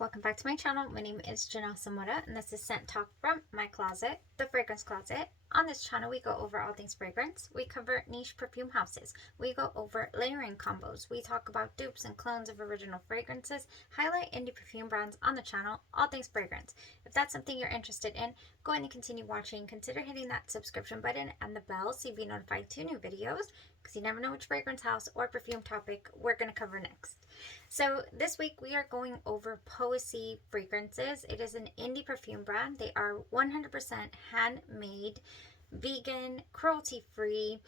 Welcome back to my channel. My name is Janellescentcloset and this is Scent Talk from my closet, the fragrance closet. On this channel we go over all things fragrance. We cover niche perfume houses. We go over layering combos. We talk about dupes and clones of original fragrances, highlight indie perfume brands on the channel, all things fragrance. If that's something you're interested in, go ahead and continue watching. Consider hitting that subscription button and the bell so you'll be notified to new videos, because you never know which fragrance house or perfume topic we're going to cover next. So this week we are going over POESIE Fragrances. It is an indie perfume brand. They are 100% handmade, vegan, cruelty-free,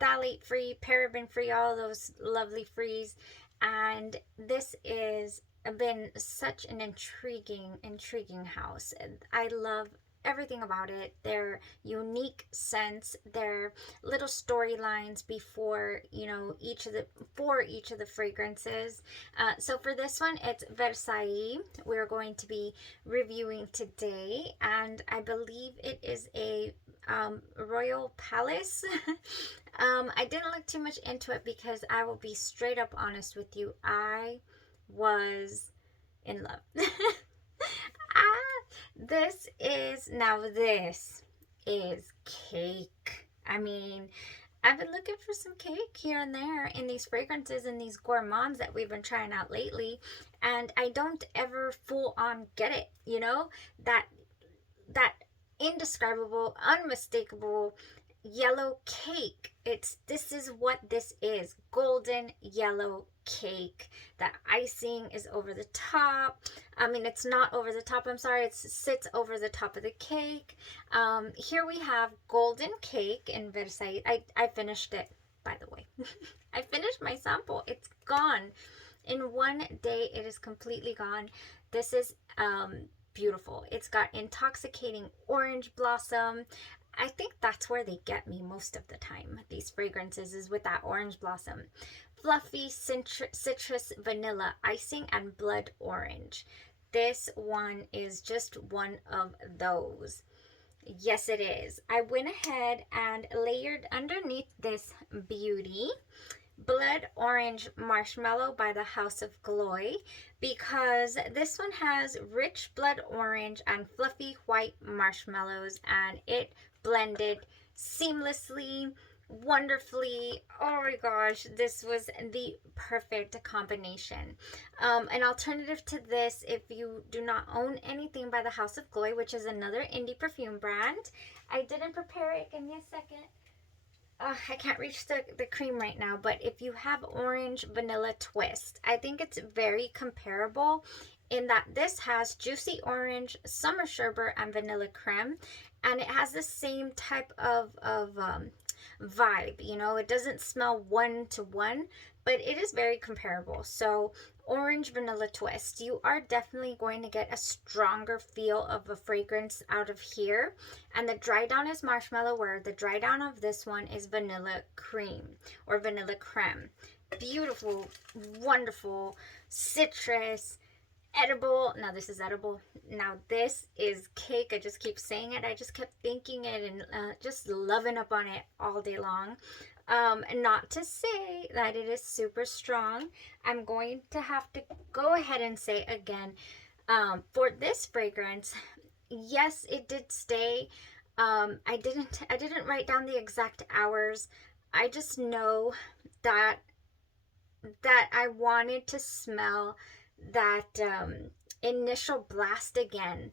phthalate-free, paraben-free, all those lovely frees. And this is been such an intriguing house. I love everything about it, their unique scents, their little storylines before each of the fragrances. So for this one, it's Versailles we're going to be reviewing today, and I believe it is a royal palace. I didn't look too much into it because I will be straight up honest with you, I was in love. This is cake. I mean, I've been looking for some cake here and there in these fragrances and these gourmands that we've been trying out lately, and I don't ever full on get it, that indescribable, unmistakable yellow cake. This is what this is. Golden yellow cake. The icing is over the top. I mean, it's not over the top, I'm sorry, it sits over the top of the cake. Here we have golden cake in Versailles. I finished it, by the way. I finished my sample. It's gone. In one day, it is completely gone. This is beautiful. It's got intoxicating orange blossom. I think that's where they get me most of the time, these fragrances, is with that orange blossom. Fluffy citrus vanilla icing and blood orange. This one is just one of those. Yes, it is. I went ahead and layered underneath this beauty blood orange marshmallow by the House of Glory, because this one has rich blood orange and fluffy white marshmallows, and it blended seamlessly, wonderfully. Oh my gosh, this was the perfect combination. An alternative to this, if you do not own anything by the House of Glory, which is another indie perfume brand, I didn't prepare it, give me a second. I can't reach the cream right now, but if you have orange vanilla twist, I think it's very comparable in that this has juicy orange, summer sherbet, and vanilla creme, and it has the same type of vibe. It doesn't smell one to one, but it is very comparable. So orange vanilla twist, you are definitely going to get a stronger feel of a fragrance out of here, and the dry down is marshmallow, where the dry down of this one is vanilla cream or vanilla creme. Beautiful, wonderful citrus, edible. Now this is edible. Now this is cake. I just keep saying it. I just kept thinking it and just loving up on it all day long. Not to say that it is super strong. I'm going to have to go ahead and say again, for this fragrance, yes, it did stay. I didn't write down the exact hours. I just know that I wanted to smell that initial blast again,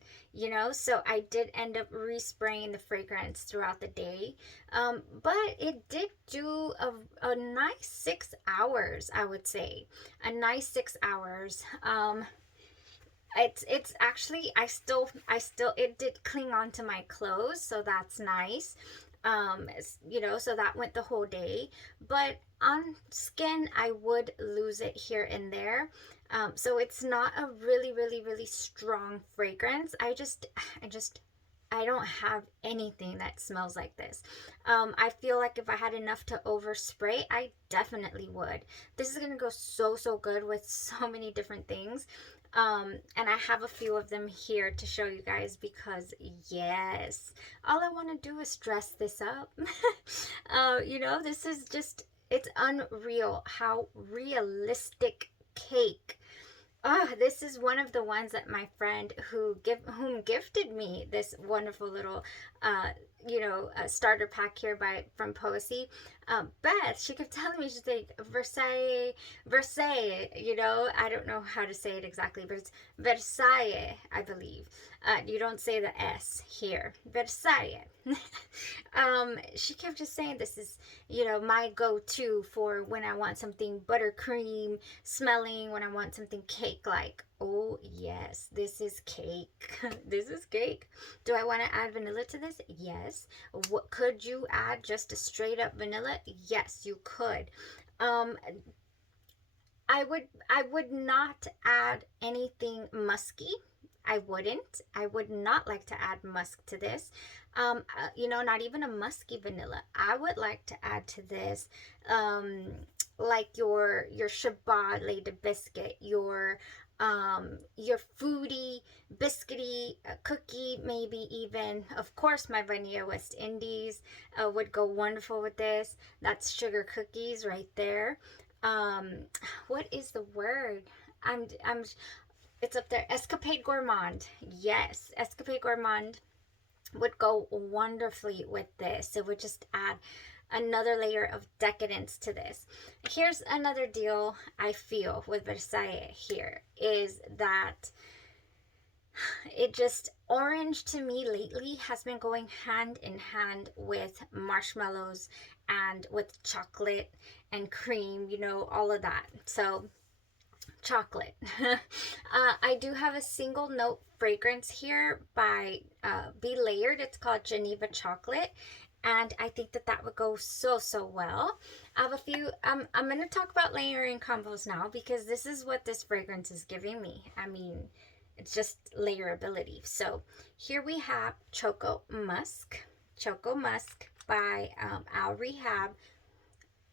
so I did end up respraying the fragrance throughout the day, but it did do a nice 6 hours, I would say, a nice 6 hours. It's actually, I still it did cling on to my clothes, so that's nice. So that went the whole day, but on skin I would lose it here and there. So it's not a really strong fragrance. I don't have anything that smells like this. I feel like if I had enough to overspray, I definitely would. This is gonna go so good with so many different things. And I have a few of them here to show you guys, because yes, all I want to do is dress this up. This is just, it's unreal how realistic cake Oh, this is one of the ones that my friend whom gifted me this wonderful little uh starter pack here by from Poesy. Beth, she kept telling me, she's like, Versailles, Versailles, I don't know how to say it exactly, but it's Versailles, I believe. You don't say the S here. Versailles. She kept just saying this is, my go-to for when I want something buttercream smelling, when I want something cake like. Oh, yes, this is cake. This is cake. Do I want to add vanilla to this? Yes. What could you add just a straight up vanilla? Yes, you could. Um, I would not add anything musky. I wouldn't. I would not like to add musk to this. Not even a musky vanilla. I would like to add to this, like your Shabbat Lady biscuit, your foodie biscuity cookie, maybe even. Of course, my vanilla West Indies would go wonderful with this. That's sugar cookies right there. Um, what is the word? I'm it's up there. Escapade Gourmand. Yes, Escapade Gourmand would go wonderfully with this. It would just add another layer of decadence to this. Here's another deal I feel with Versailles here is that it just, orange to me lately has been going hand in hand with marshmallows and with chocolate and cream, all of that. So chocolate. I do have a single note fragrance here by Be Layered. It's called Geneva Chocolate. And I think that that would go so, so well. I have a few, I'm going to talk about layering combos now because this is what this fragrance is giving me. I mean, it's just layerability. So here we have Choco Musk by Al Rehab.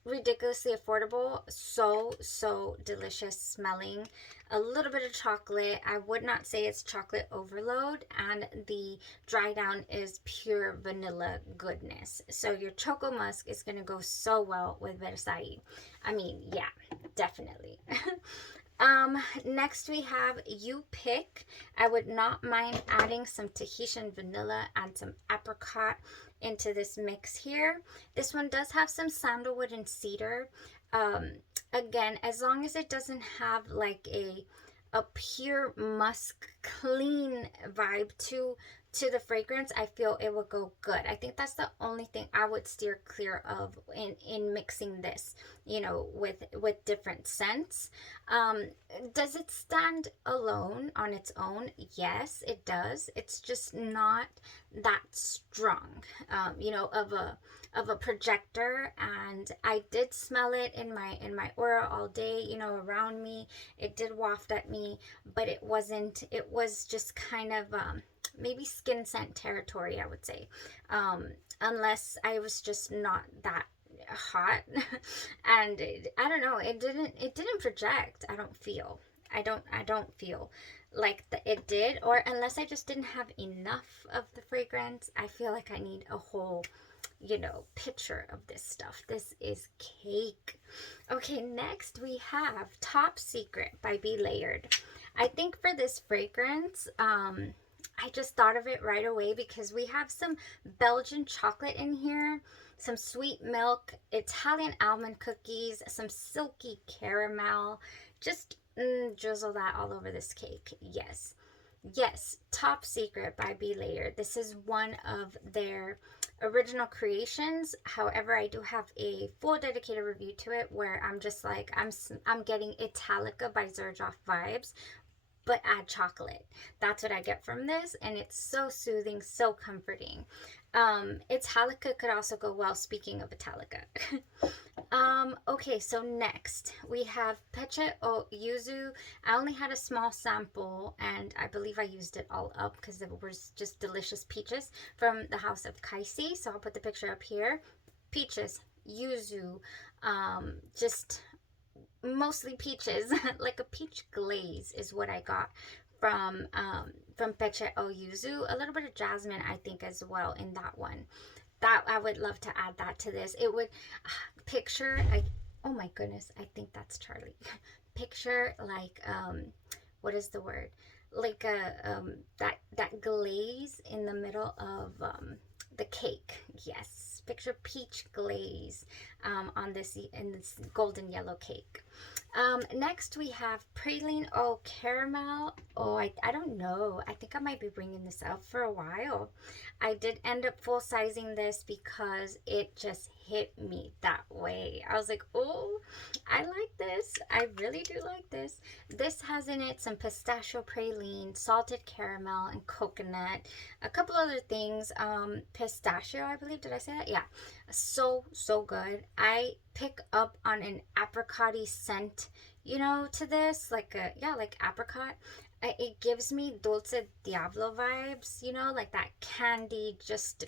Ridiculously affordable, so delicious smelling. A little bit of chocolate. I would not say it's chocolate overload, and the dry down is pure vanilla goodness. So your Choco Musk is going to go so well with Versailles. I mean, yeah, definitely. Next we have You Pick. I would not mind adding some Tahitian vanilla and some apricot into this mix here. This one does have some sandalwood and cedar. Um, Again, as long as it doesn't have like a pure musk clean vibe to the fragrance, I feel it would go good. I think that's the only thing I would steer clear of in mixing this, with different scents. Does it stand alone on its own? Yes, it does. It's just not that strong, of a projector. And I did smell it in my aura all day, around me. It did waft at me, but it wasn't. It was just kind of maybe skin scent territory, I would say, unless I was just not that hot. And I don't know, it didn't project. I don't feel like it did, or unless I just didn't have enough of the fragrance. I feel like I need a whole picture of this stuff. This is cake. Okay, next we have Top Secret by Be Layered. I think for this fragrance, I just thought of it right away because we have some Belgian chocolate in here, some sweet milk, Italian almond cookies, some silky caramel. Just drizzle that all over this cake. Yes. Yes, Top Secret by Be Layered. This is one of their original creations. However, I do have a full dedicated review to it where I'm just like, I'm getting Italica by Xerjoff vibes, but add chocolate. That's what I get from this, and it's so soothing, so comforting. Italica could also go well, speaking of Italica. Okay, so next we have Peche o Yuzu. I only had a small sample, and I believe I used it all up because it was just delicious peaches from the house of Kaisi. So I'll put the picture up here. Peaches, Yuzu, just mostly peaches. Like a peach glaze is what I got from Peche o Yuzu. A little bit of jasmine, I think, as well in that one. That I would love to add that to this. It would picture. Oh my goodness, I think that's Charlie. picture like what is the word? Like a that glaze in the middle of the cake. Yes, picture peach glaze on this in this golden yellow cake. Next we have praline au caramel. Oh, I don't know. I think I might be bringing this out for a while. I did end up full sizing this because it just hit me that way. I was like, oh, I like this. I really do like this. This has in it some pistachio praline, salted caramel, and coconut. A couple other things. Pistachio, I believe. Did I say that? Yeah. So good. I pick up on an apricot-y scent, you know, to this, like a, yeah, like apricot. It gives me dulce diablo vibes, you know, like that candy, just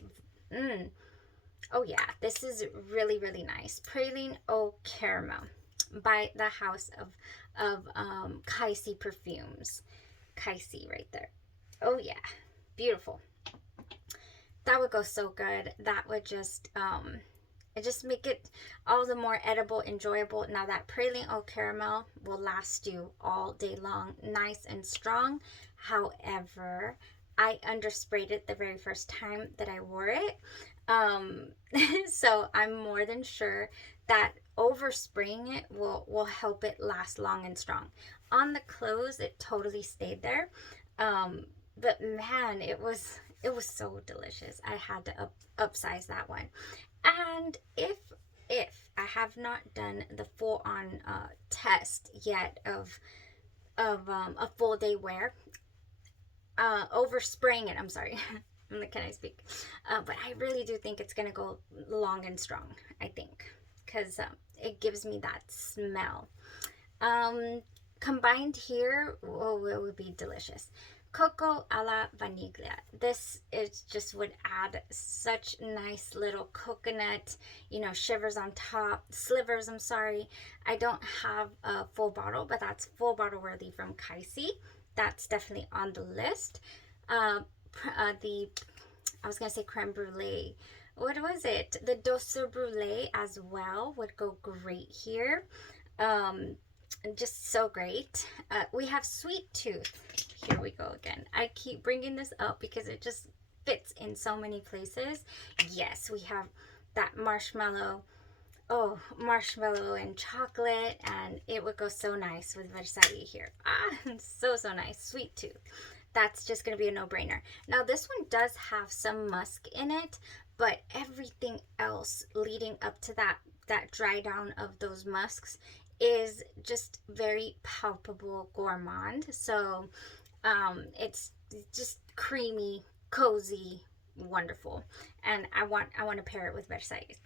oh yeah, this is really nice. Praline au caramel by the house of POESIE Perfumes. POESIE right there. Oh yeah, beautiful. That would go so good. That would just it just make it all the more edible, enjoyable. Now that praline au caramel will last you all day long, nice and strong. However, I undersprayed it the very first time that I wore it. So I'm more than sure that overspraying it will help it last long and strong. On the clothes, it totally stayed there. But man, it was so delicious. I had to upsize that one. And if I have not done the full on test yet of a full day wear, overspraying it, I'm sorry. Can I speak? But I really do think it's gonna go long and strong, I think, because it gives me that smell. Combined here, oh, it would be delicious. Coco a la vanilla. This is just would add such nice little coconut, you know, shivers on top, slivers, I'm sorry. I don't have a full bottle, but that's full bottle worthy from POESIE. That's definitely on the list. I was gonna say creme brulee. What was it? The docer brulee as well would go great here. Just so great. We have sweet tooth. Here we go again. I keep bringing this up because it just fits in so many places. Yes, we have that marshmallow. Oh, marshmallow and chocolate, and it would go so nice with Versailles here. So nice. Sweet tooth. That's just going to be a no-brainer. Now, this one does have some musk in it, but everything else leading up to that dry down of those musks is just very palpable gourmand. So it's just creamy, cozy, wonderful, and I want to pair it with Versailles.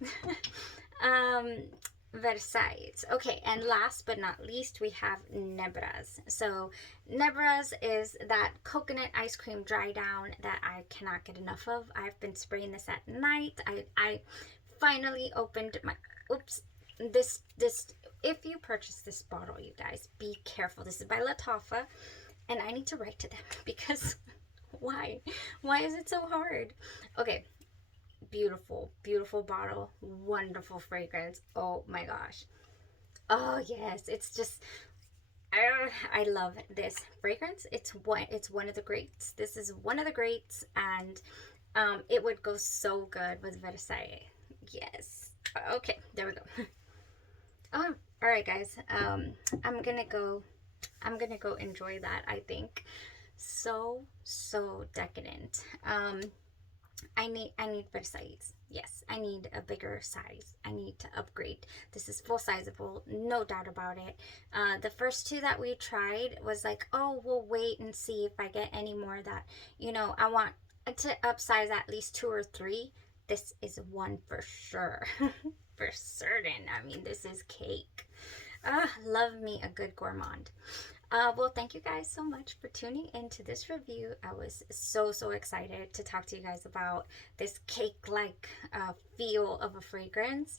Versailles. Okay, and last but not least, we have Nebras. So Nebras is that coconut ice cream dry down that I cannot get enough of. I've been spraying this at night. I finally opened my, oops, this, if you purchase this bottle, you guys, be careful. This is by Lataffa, and I need to write to them because why is it so hard? Okay, beautiful bottle, wonderful fragrance. Oh my gosh. Oh yes, it's just I love this fragrance. It's one of the greats. This is one of the greats, and it would go so good with Versailles. Yes. Okay, there we go. Oh, all right, guys. I'm gonna go enjoy that. I think so decadent. I need Versailles. Yes, I need a bigger size. I need to upgrade. This is full sizable, no doubt about it. The first two that we tried was like, oh, we'll wait and see if I get any more that, you know, I want to upsize at least 2 or 3. This is one for sure. For certain. I mean, this is cake. Love me a good gourmand. Well, thank you guys so much for tuning into this review. I was so excited to talk to you guys about this cake-like feel of a fragrance,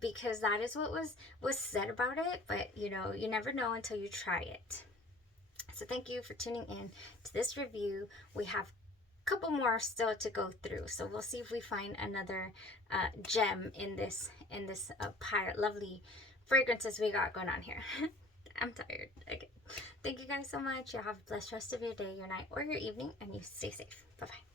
because that is what was said about it, but you know, you never know until you try it. So thank you for tuning in to this review. We have a couple more still to go through, so we'll see if we find another gem in this pile, lovely fragrances we got going on here. I'm tired. Okay. Thank you guys so much. You have a blessed rest of your day, your night, or your evening, and you stay safe. Bye bye.